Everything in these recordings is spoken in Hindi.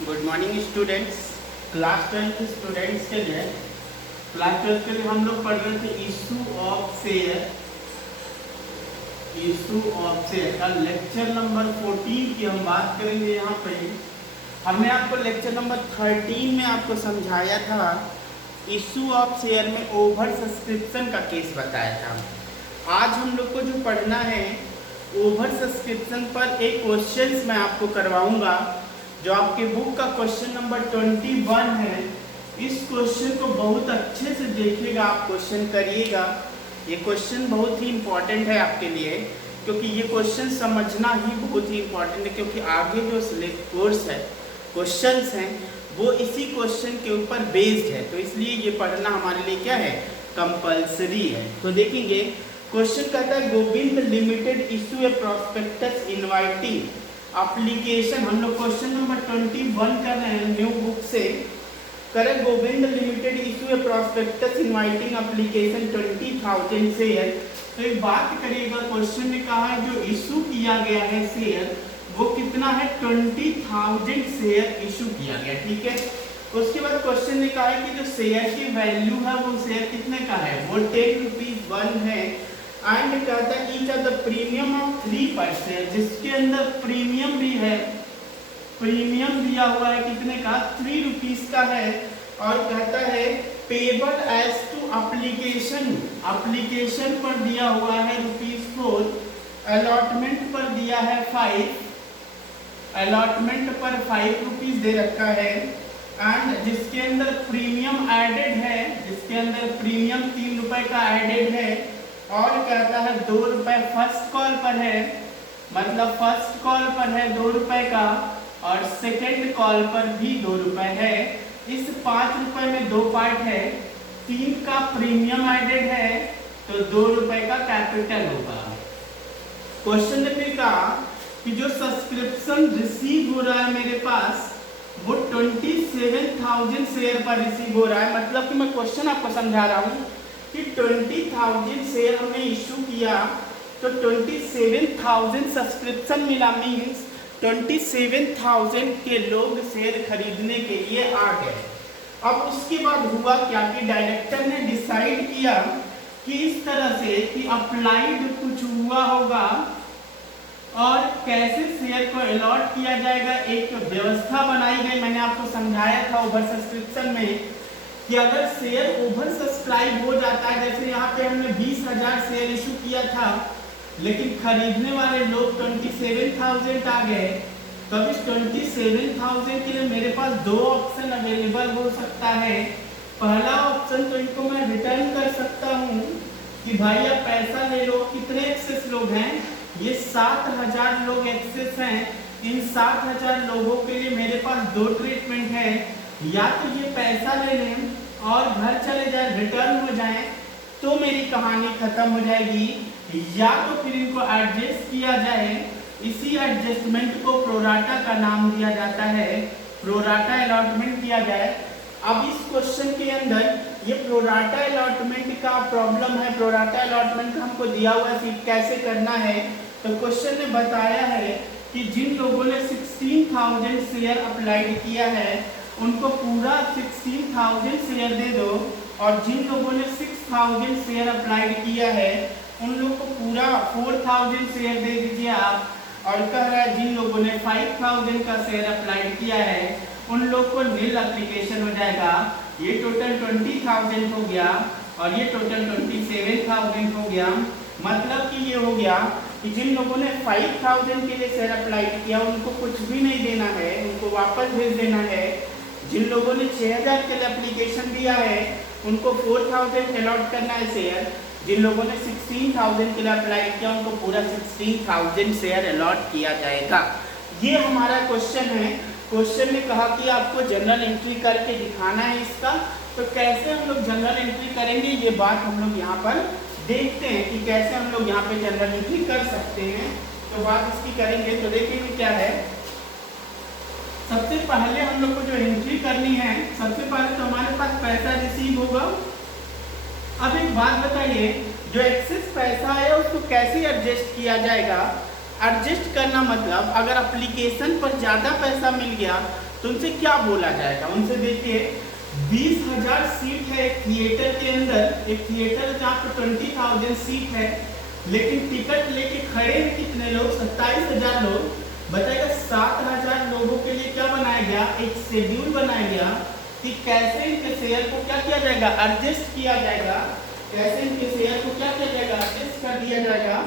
Good morning students. क्लास 12 के स्टूडेंट्स के लिए हम लोग पढ़ रहे थे इशू ऑफ शेयर का लेक्चर नंबर 14 की हम बात करेंगे। यहाँ पे हमने आपको लेक्चर नंबर 13 में आपको समझाया था, इशू ऑफ शेयर में ओवर सब्सक्रिप्शन का केस बताया था। आज हम लोग को जो पढ़ना है ओवर सब्सक्रिप्शन पर एक क्वेश्चन मैं आपको करवाऊंगा, जो आपके बुक का क्वेश्चन नंबर 21 है। इस क्वेश्चन को बहुत अच्छे से देखिएगा, आप क्वेश्चन करिएगा। ये क्वेश्चन बहुत ही इम्पोर्टेंट है आपके लिए, क्योंकि ये क्वेश्चन समझना ही बहुत ही इम्पोर्टेंट है, क्योंकि आगे जो कोर्स है क्वेश्चंस हैं वो इसी क्वेश्चन के ऊपर बेस्ड है, तो इसलिए ये पढ़ना हमारे लिए क्या है, कंपल्सरी है। तो देखेंगे क्वेश्चन कहता है गोविंद लिमिटेड इशू ए प्रोस्पेक्टस इनवाइटिंग एप्लीकेशन। हम लोग क्वेश्चन नंबर 21 कर रहे हैं, न्यू बुक से करें। गोविंद लिमिटेड इशू ए प्रोस्पेक्टस इनवाइटिंग एप्लीकेशन 20,000 शेयर। तो एक बात करिएगा, क्वेश्चन में कहा है जो इशू किया गया है शेयर वो कितना है, 20,000 शेयर इशू किया गया, ठीक है। उसके बाद क्वेश्चन ने कहा है कि जो शेयर की वैल्यू है वो शेयर कितने का है, वो 10 रुपीज 1 है। एंड कहता है each of the premium of 3%, जिसके अंदर प्रीमियम भी है, प्रीमियम दिया हुआ है कितने का, 3 रुपीज का है। और कहता है payable as to application, application पर दिया हुआ है ₹4, अलॉटमेंट पर दिया है 5, अलॉटमेंट पर 5 रुपीज दे रखा है। एंड जिसके अंदर प्रीमियम एडेड है, जिसके अंदर प्रीमियम 3 रुपए का एडेड है। और कहता है 2 रुपए फर्स्ट कॉल पर है, मतलब फर्स्ट कॉल पर है 2 रुपए का, और सेकेंड कॉल पर भी 2 रुपए है। इस 5 रुपए में 2 पार्ट है, 3 का प्रीमियम एडेड है, तो 2 रुपए का कैपिटल होगा। क्वेश्चन ने फिर कहा कि जो सब्सक्रिप्शन रिसीव हो रहा है मेरे पास वो 27,000 शेयर पर रिसीव हो रहा है। मतलब कि मैं क्वेश्चन आपको समझा रहा हूँ कि 20,000 शेयर हमने इशू किया, तो 27,000 सब्सक्रिप्शन मिला, मीन्स 27,000 के लोग शेयर खरीदने के लिए आ गए। अब उसके बाद हुआ क्या कि डायरेक्टर ने डिसाइड किया कि इस तरह से कि अप्लाइड कुछ हुआ होगा और कैसे शेयर को अलॉट किया जाएगा, एक व्यवस्था बनाई गई। मैंने आपको समझाया था ओवर सब्सक्रिप्शन में कि अगर शेयर ओवर सब्सक्राइब हो जाता है, जैसे यहाँ पे हमने 20,000 शेयर इशू किया था, लेकिन खरीदने वाले लोग 27,000 आ गए, तो अब इस 27,000 के लिए मेरे पास 2 ऑप्शन अवेलेबल हो सकता है। पहला ऑप्शन तो इनको मैं रिटर्न कर सकता हूँ कि भाई आप पैसा ले लो। कितने एक्सेस लोग हैं, ये 7,000 लोग एक्सेस हैं। इन 7,000 लोगों के लिए मेरे पास 2 ट्रीटमेंट है, या तो ये पैसा ले लें और घर चले जाए, रिटर्न हो जाए, तो मेरी कहानी खत्म हो जाएगी, या तो फिर इनको एडजस्ट किया जाए। इसी एडजस्टमेंट को प्रोराटा का नाम दिया जाता है, प्रोराटा अलॉटमेंट किया जाए। अब इस क्वेश्चन के अंदर ये प्रोराटा अलॉटमेंट का प्रॉब्लम है, प्रोराटा अलॉटमेंट का हमको दिया हुआ है कैसे करना है। तो क्वेश्चन ने बताया है कि जिन लोगों ने 16,000 शेयर अप्लाइड किया है उनको पूरा 16,000 शेयर दे दो, और जिन लोगों ने 6,000 शेयर अप्लाइड किया है उन लोग को पूरा 4,000 शेयर दे दीजिए आप। और कह रहा है जिन लोगों ने 5,000 का शेयर अप्लाइड किया है उन लोग को नील एप्लीकेशन हो जाएगा। ये टोटल 20,000 हो गया और ये टोटल 27,000 हो गया। मतलब कि ये हो गया कि जिन लोगों ने 5,000 के लिए शेयर अप्लाइड किया उनको कुछ भी नहीं देना है, उनको वापस भेज देना है। जिन लोगों ने 6,000 के लिए एप्लीकेशन दिया है उनको 4,000 अलॉट करना है शेयर। जिन लोगों ने 16,000 के लिए अप्लाई किया उनको पूरा 16,000 शेयर अलॉट किया जाएगा। ये हमारा क्वेश्चन है। क्वेश्चन ने कहा कि आपको जनरल एंट्री करके दिखाना है इसका, तो कैसे हम लोग जनरल एंट्री करेंगे ये बात हम लोग यहाँ पर देखते हैं कि कैसे हम लोग यहाँ पे जनरल एंट्री कर सकते हैं। तो बात इसकी करेंगे, तो देखेंगे क्या है। सबसे पहले हम लोग को जो एंट्री करनी है, सबसे पहले तो हमारे पास पैसा रिसीव होगा। अब एक बात बताइए, जो एक्सेस पैसा है उसको कैसे एडजस्ट किया जाएगा। एडजस्ट करना मतलब अगर एप्लीकेशन पर ज़्यादा पैसा मिल गया तो उनसे क्या बोला जाएगा, उनसे देखिए 20,000 सीट है एक थिएटर के अंदर, एक थिएटर जहाँ पे 20,000 सीट है, लेकिन टिकट लेके खड़े हैं कितने लोग, 27,000 लोग। बताएगा 7,000 लोगों के लिए क्या बनाया गया, एक शेड्यूल बनाया गया कि कैसे इनके शेयर को क्या किया जाएगा, एडजस्ट किया जाएगा, कैसे इनके शेयर को क्या किया जाएगा, एडजस्ट कर दिया जाएगा।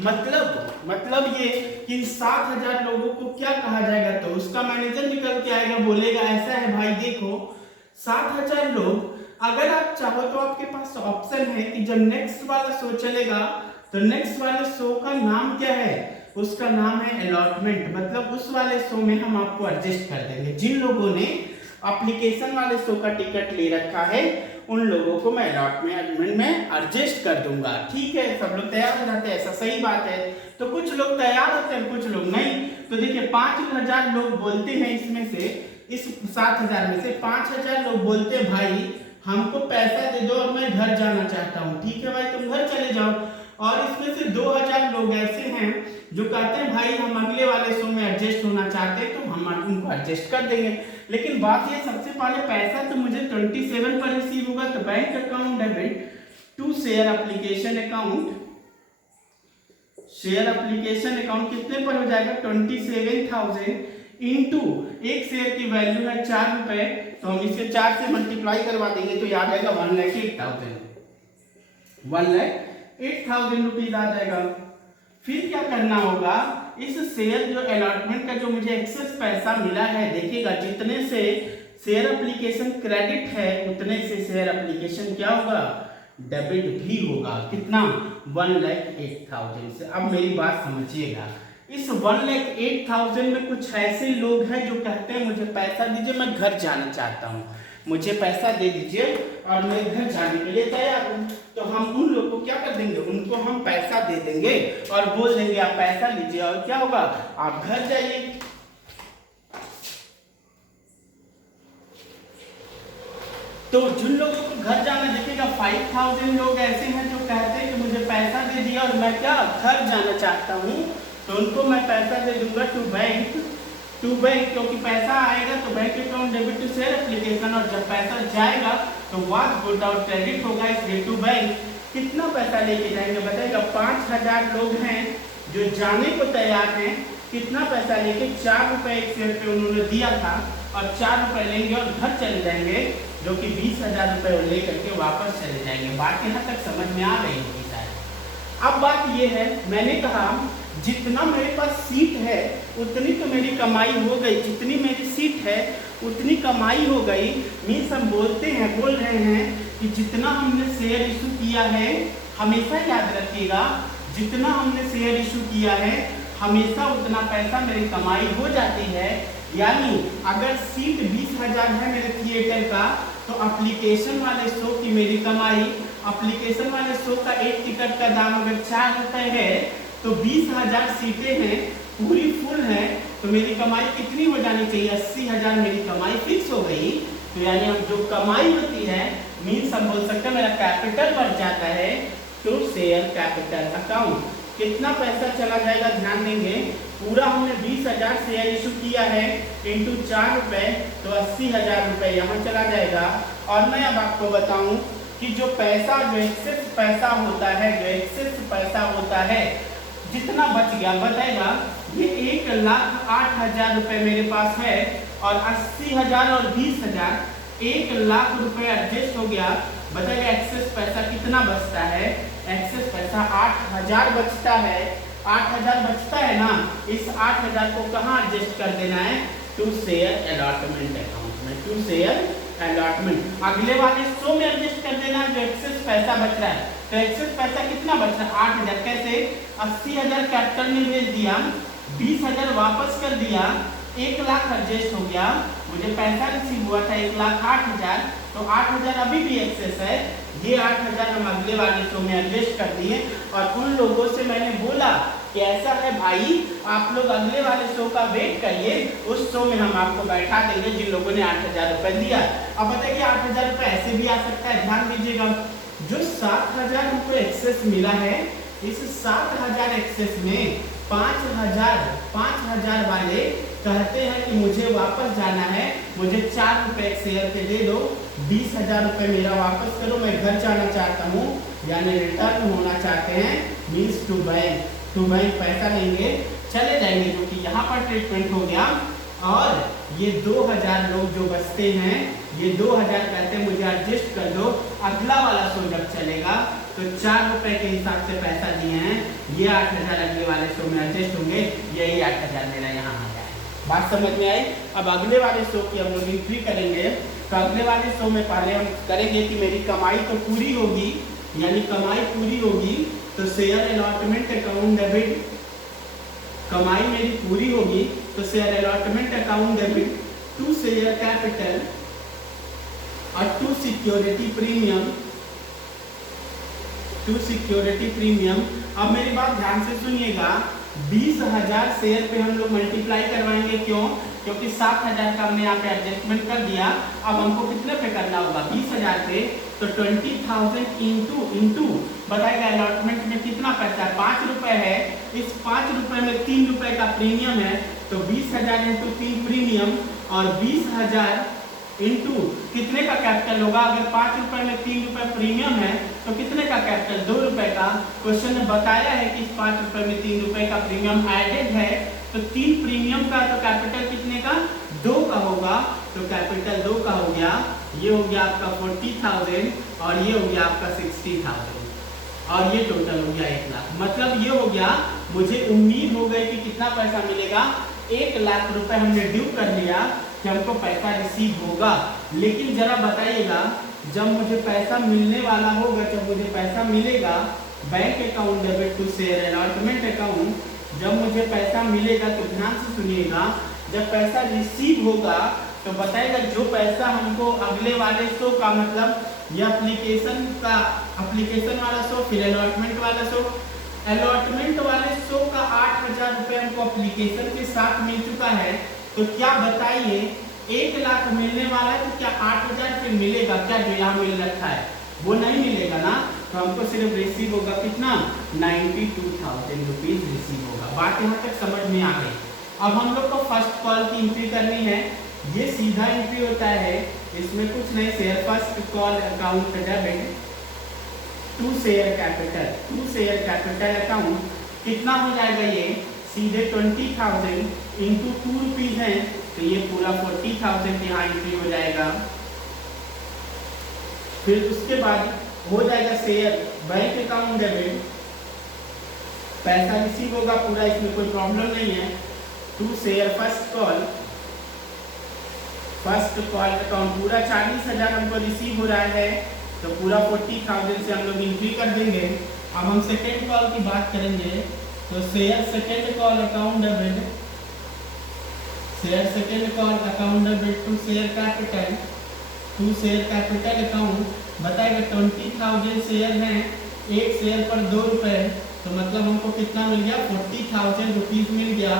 मतलब ये कि इन 7,000 लोगों को क्या कहा जाएगा, तो उसका मैनेजर निकल के आएगा, बोलेगा ऐसा है भाई देखो 7,000 लोग, अगर आप चाहो तो आपके पास ऑप्शन है कि जब नेक्स्ट वाला शो चलेगा तो नेक्स्ट वाले शो का नाम क्या है, उसका नाम है अलॉटमेंट। मतलब उस वाले शो में हम आपको एडजस्ट कर देंगे, जिन लोगों ने एप्लीकेशन वाले शो का टिकट ले रखा है उन लोगों को मैं अलॉटमेंट में एडजस्ट कर दूंगा। ठीक है, सब लोग तैयार हो जाते हैं, ऐसा सही बात है। तो कुछ लोग तैयार होते हैं, कुछ लोग नहीं। तो देखिए 5,000 लोग बोलते हैं, इसमें से इस 7,000 में से 5,000 लोग बोलते हैं भाई हमको पैसा दे दो और मैं घर जाना चाहता हूँ। ठीक है भाई, तुम घर चले जाओ। और इसमें से 2,000 लोग ऐसे हैं जो कहते हैं भाई हम अगले वाले शो में एडजस्ट होना चाहते हैं, तो हम उनको एडजस्ट कर देंगे। लेकिन बात ये, सबसे पहले पैसा तो मुझे 27 पर रिसीव होगा, तो bank account debit to share application account, share application account कितने पर हो जाएगा, 27,000 इंटू एक शेयर की वैल्यू है 4 रुपए, तो हम इसे 4 से मल्टीप्लाई करवा देंगे तो याद आएगा 1,08,000 रुपीज आ जाएगा। फिर क्या करना होगा, इस शेयर जो अलॉटमेंट का जो मुझे एक्सेस पैसा मिला है, देखिएगा जितने से शेयर एप्लीकेशन क्रेडिट है उतने से शेयर एप्लीकेशन क्या होगा, डेबिट भी होगा। कितना, 1,08,000 से। अब मेरी बात समझिएगा, इस 1,08,000 में कुछ ऐसे लोग हैं जो कहते हैं मुझे पैसा दीजिए, मैं घर जाना चाहता हूँ, मुझे पैसा दे दीजिए और मैं घर जाने के लिए तैयार हूँ। तो हम उन लोगों को क्या कर देंगे, उनको हम पैसा दे देंगे और बोल देंगे आप पैसा लीजिए और क्या होगा, आप घर जाइए। तो जिन लोगों को घर जाना, देखिएगा 5,000 लोग ऐसे हैं जो कहते हैं कि मुझे पैसा दे दिया और मैं क्या घर जाना चाहता हूँ, तो उनको मैं पैसा दे दूंगा टू बैंक, क्योंकि पैसा आएगा तो bank account debit to share application, और जब पैसा जाएगा तो वाट गुड और क्रेडिट होगा, इसलिए टू बैंक। कितना पैसा लेके जाएंगे बताएगा, 5,000 लोग हैं जो जाने को तैयार हैं, कितना पैसा लेके 4 रुपए एक शेयर पे उन्होंने दिया था, और 4 रुपए लेंगे और घर चले जाएंगे, जो कि 20,000 रुपए लेकर के वापस चले जाएंगे। बात यहाँ तक समझ में आ गई होगी शायद। अब बात ये है, मैंने कहा जितना मेरे पास सीट है उतनी तो मेरी कमाई हो गई, जितनी मेरी सीट है उतनी कमाई हो गई। मीन्स हम बोल रहे हैं कि जितना हमने शेयर इशू किया है, हमेशा याद रखिएगा, जितना हमने शेयर इशू किया है हमेशा उतना पैसा मेरी कमाई हो जाती है। यानी अगर सीट 20,000 है मेरे थिएटर का, तो एप्लीकेशन वाले शो की मेरी कमाई, एप्लीकेशन वाले शो का एक टिकट का दाम अगर 4 रुपए है, तो 20,000 सीटें हैं, पूरी फुल है, तो मेरी कमाई कितनी हो जानी चाहिए, 80,000 मेरी कमाई फिक्स हो गई। तो यानी हम जो कमाई होती है, मीन्स हम बोल सकते हैं मेरा कैपिटल बढ़ जाता है टू शेयर कैपिटल अकाउंट। कितना पैसा चला जाएगा ध्यान देंगे, पूरा हमने 20,000 शेयर इशू किया है इंटू 4 रुपए, तो 80,000 रुपए यहाँ चला जाएगा। और मैं अब आपको बताऊं कि जो पैसा, जो एक्सेस पैसा होता है जितना बच गया, बताएगा ये 1,08,000 रुपए मेरे पास है, और 80,000 और 20,000 1,00,000 रुपए एडजस्ट हो गया। बताइए एक्सेस पैसा कितना बचता है, एक्सेस पैसा 8,000 बचता है। 8,000 बचता है ना, इस 8,000 को कहाँ एडजस्ट कर देना है, टू शेयर अलॉटमेंट अकाउंट में, टू शेयर अलॉटमेंट। अगले वाले शो में एडजस्ट कर देना जो एक्सेस पैसा बच रहा है। तो एक्सेस पैसा कितना बच रहा है, 8,000। कैसे, 80,000 कैपिटल में भेज दिया, 20,000 वापस कर दिया, 1,00,000 एडजस्ट हो गया, मुझे पैसा रिसीव हुआ था 1,08,000, तो 8,000 अभी भी एक्सेस है। ये 8,000 हम अगले वाले शो में एडजस्ट कर दिए, और उन लोगों से मैंने बोला कि ऐसा है भाई, आप लोग अगले वाले शो का वेट करिए, उस शो में हम आपको बैठा देंगे जिन लोगों ने 8,000 रुपए दिया। अब बताइए 8,000 रुपए ऐसे भी आ सकता है, ध्यान दीजिएगा, जो 7,000 रुपए एक्सेस मिला है, इस 7,000 एक्सेस में 5,000 वाले कहते हैं कि मुझे वापस जाना है, मुझे 4 रुपए शेयर के दे दो, 20,000 रुपए मेरा वापस करो, मैं घर जाना चाहता हूँ, यानी रिटर्न होना चाहते हैं, मीन्स टू बैंक पैसा लेंगे चले जाएंगे, जो कि यहाँ पर ट्रीटमेंट हो गया। और ये 2,000 लोग जो बचते हैं, ये 2,000 कहते हैं मुझे एडजस्ट कर दो, अगला वाला शो जब चलेगा तो 4 रुपए के हिसाब से पैसा दिए हैं, ये 8,000 अगले वाले शो में एडजस्ट होंगे, यही 8,000 मेरा यहाँ आ जाए। बात समझ में आई? अब अगले वाले शो की हम लोग एंट्री करेंगे, तो अगले वाले शो में पहले हम करेंगे कि मेरी कमाई तो पूरी होगी, यानी कमाई पूरी होगी तो शेयर अलॉटमेंट अकाउंट डेबिट, कमाई मेरी पूरी होगी तो share allotment account debit to share capital और टू सिक्योरिटी प्रीमियम। अब मेरी बात ध्यान से सुनिएगा, 20,000 शेयर पे हम लोग मल्टीप्लाई करवाएंगे, क्यों? क्योंकि 7,000 का हमने यहाँ पे एडजस्टमेंट कर दिया। अब हमको कितने पे करना होगा? 20,000 पे, तो 20,000 इंटू बताएगा अलॉटमेंट में कितना पैसा है, 5 रुपए है, इस 5 रुपए में 3 रुपए का प्रीमियम है, तो 20,000 इंटू 3 प्रीमियम, और 20,000 इंटू कितने का कैपिटल होगा? अगर 5 रुपए में 3 रुपए प्रीमियम है तो कितने का कैपिटल? 2 रुपए का। क्वेश्चन ने बताया है कि 5 रुपए में 3 रुपए का प्रीमियम एडेड है, तो 3 प्रीमियम का तो कैपिटल कितने का? 2 का होगा, तो कैपिटल 2 का हो गया, ये हो गया आपका 40,000 और ये हो गया आपका 60,000 और ये टोटल हो गया 1 लाख। मतलब ये हो गया, मुझे उम्मीद हो गई कि कितना पैसा मिलेगा, 1 लाख रुपए हमने ड्यू कर लिया कि हमको पैसा रिसीव होगा। लेकिन जरा बताइएगा, जब मुझे पैसा मिलने वाला होगा, जब मुझे पैसा मिलेगा, bank account debit to share allotment account, जब मुझे पैसा मिलेगा तो ध्यान से सुनिएगा, जब पैसा रिसीव होगा तो बताएगा जो पैसा हमको अगले वाले शो का, मतलब ये एप्लीकेशन वाला शो, फिर अलॉटमेंट वाला शो, अलॉटमेंट वाले शो का 8,000 रुपए हमको एप्लीकेशन के साथ मिल चुका है, तो क्या बताइए 1 लाख मिलने वाला है, तो क्या 8,000 फिर मिलेगा क्या? जो यहाँ मिल रखा है वो नहीं मिलेगा ना, तो हमको सिर्फ रिसीव होगा कितना? 92,000 रुपीज रिसीव होगा। बात यहाँ तक समझ में आ गई। अब हम लोग को फर्स्ट कॉल की एंट्री करनी है, ये सीधा एंट्री होता है, इसमें कुछ नहीं, share first call account debit to share capital account, कितना हो जाएगा? ये सीधे 20,000 इंटू 2 रुपीज है, तो ये पूरा 40,000 यहाँ एंट्री हो जाएगा। फिर उसके बाद हो जाएगा शेयर बैंक अकाउंट डेबिट, पैसा रिसीव होगा पूरा, इसमें कोई प्रॉब्लम नहीं है, to share first call account, पूरा 40,000 हमको रिसीव हो रहा है, तो पूरा 40,000 से हम लोग एंट्री कर देंगे। अब हम सेकेंड कॉल की बात करेंगे, तो share second call account debit to share capital account, बताएगा 20,000 शेयर हैं, एक शेयर पर 2 रुपए, तो मतलब हमको कितना मिल गया? 40,000 रुपीज मिल गया।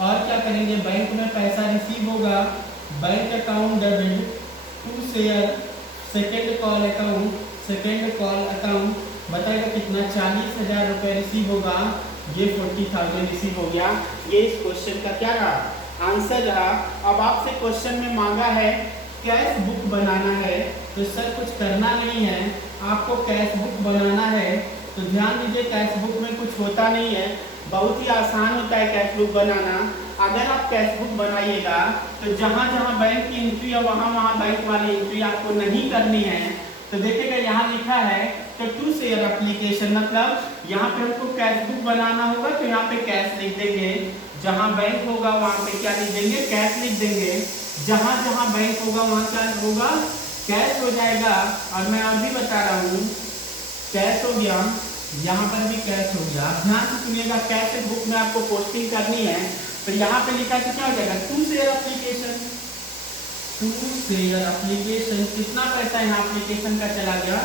और क्या करेंगे? बैंक में पैसा रिसीव होगा, bank account debit to share second call account, बताएगा कितना? 40,000 रुपए रिसीव होगा, ये 40,000 रिसीव हो गया। ये इस क्वेश्चन का क्या रहा? आंसर रहा। अब आपसे क्वेश्चन में मांगा है कैश बुक बनाना है, तो सर कुछ करना नहीं है, आपको कैश बुक बनाना है, तो ध्यान दीजिए कैश बुक में कुछ होता नहीं है, बहुत ही आसान होता है कैश बुक बनाना। अगर आप कैश बुक बनाइएगा तो जहाँ जहाँ बैंक की एंट्री है वहाँ बैंक वाली एंट्री आपको नहीं करनी है। तो देखिएगा यहाँ लिखा है तो टू शेयर एप्लीकेशन, मतलब यहाँ पे हमको कैश बुक बनाना होगा, तो यहाँ पे कैश लिख देंगे, जहाँ बैंक होगा वहाँ पे क्या लिख देंगे? कैश लिख देंगे। जहाँ जहाँ बैंक होगा वहाँ क्या होगा? कैश हो जाएगा। और मैं अभी बता रहा हूँ कैश हो गया, यहाँ पर भी कैश हो गया। ध्यान से सुनिएगा, कैश बुक में आपको पोस्टिंग करनी है, तो यहाँ पे लिखा है क्या हो जाएगा? टू शेयर एप्लीकेशन, कितना पैसा यहाँ एप्लीकेशन का चला गया?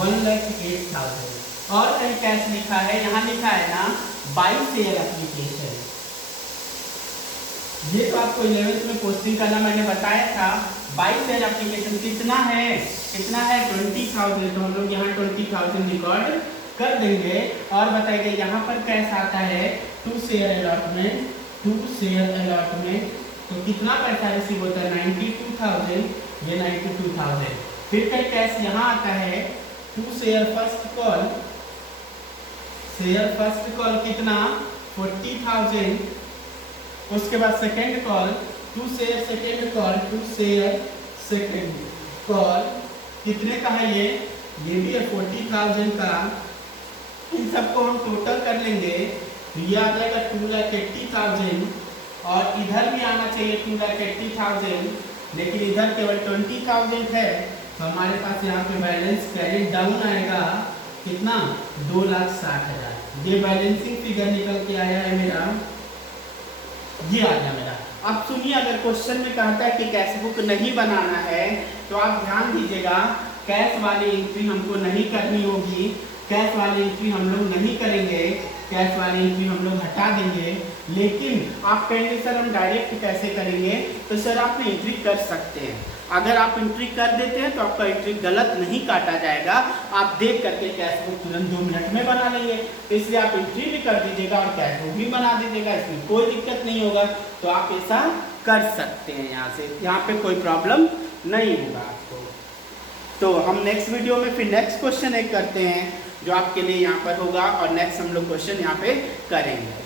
1,08,000। और कहीं कैश लिखा है, यहाँ लिखा है ना बाई शेयर एप्लीकेशन, ये तो आपको 11th में पोस्टिंग करना मैंने बताया था। बाई शेयर एप्लीकेशन कितना है 20,000, तो हम लोग यहाँ 20,000 रिकॉर्ड कर देंगे और बताइए यहाँ पर कैश आता है 2 शेयर अलॉटमेंट, 2 शेयर अलॉटमेंट, तो कितना पैसा रिसीव होता है 92,000, ये 92,000। फिर कैश यहाँ आता है 2 share first call, share first call कितना 40,000, उसके बाद second call 2 share second call, 2 share second call कितने का है ये भी है 40,000 का। इन सबको हम टोटल कर लेंगे तो ये आ जाएगा 2,80,000 और इधर भी आना चाहिए 2,80,000, लेकिन इधर केवल 20,000 है, तो हमारे पास यहाँ पे बैलेंस कैरी डाउन आएगा कितना 2,60,000। ये बैलेंसिंग फिगर निकल के आया है मेरा, ये आ गया मेरा। अब सुनिए, अगर क्वेश्चन में कहता है कि कैश बुक नहीं बनाना है तो आप ध्यान दीजिएगा, कैश वाली एंट्री हमको नहीं करनी होगी, कैश वाली एंट्री हम लोग नहीं करेंगे, कैश वाली एंट्री हम लोग हटा देंगे। लेकिन आप कहेंगे सर हम डायरेक्ट कैसे करेंगे, तो सर आप एंट्री कर सकते हैं। अगर आप एंट्री कर देते हैं तो आपका एंट्री गलत नहीं काटा जाएगा, आप देख करके कैश बुक तुरंत 2 मिनट में बना लेंगे। इसलिए आप एंट्री भी कर दीजिएगा और कैश बुक भी बना दीजिएगा, इसमें कोई दिक्कत नहीं होगा। तो आप ऐसा कर सकते हैं, यहाँ पे कोई प्रॉब्लम नहीं होगा आपको। तो हम नेक्स्ट वीडियो में फिर नेक्स्ट क्वेश्चन एक करते हैं जो आपके लिए यहाँ पर होगा, और नेक्स्ट हम लोग क्वेश्चन यहाँ पे करेंगे।